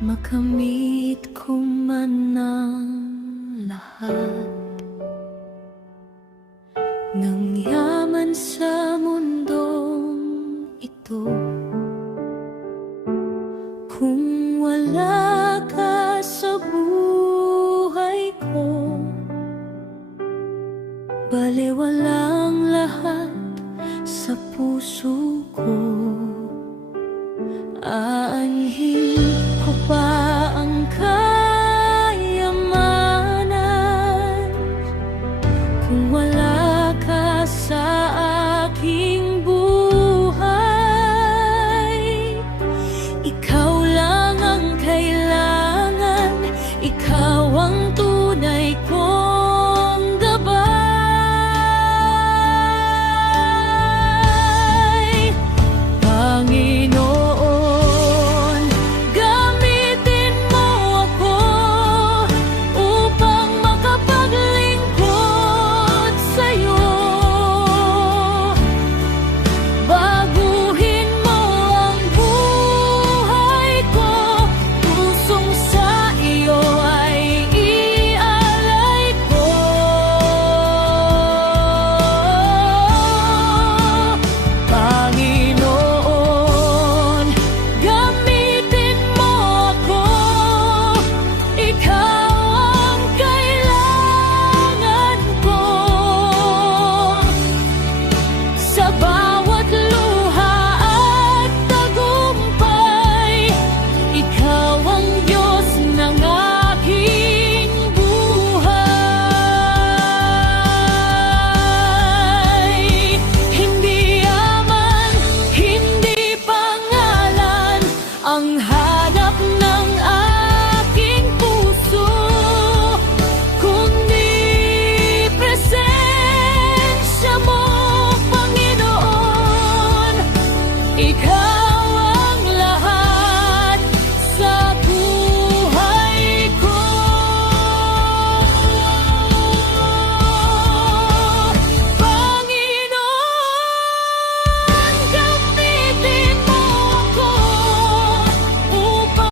makamit ko man ang lahat ng yaman sa mundong ito. Kung wala ka sa buhay ko, baliwalang lahat sa puso ko. Aanhin ko pa ang kayamanan kung wala ka sa aking buhay. Ikaw lang ang kailangan, ikaw ang tunay kong gabay. Panginoon, gamitin mo ako upang makapaglingkod sa'yo. Baguhin mo ang buhay ko, pusong sa iyo ay ialay ko. Panginoon, gamitin mo ako, ikaw ang kailangan ko. Sa bawat luha at tagumpay, ikaw ang Diyos ng aking buhay. Hindi yaman, hindi pangalan ang hanap na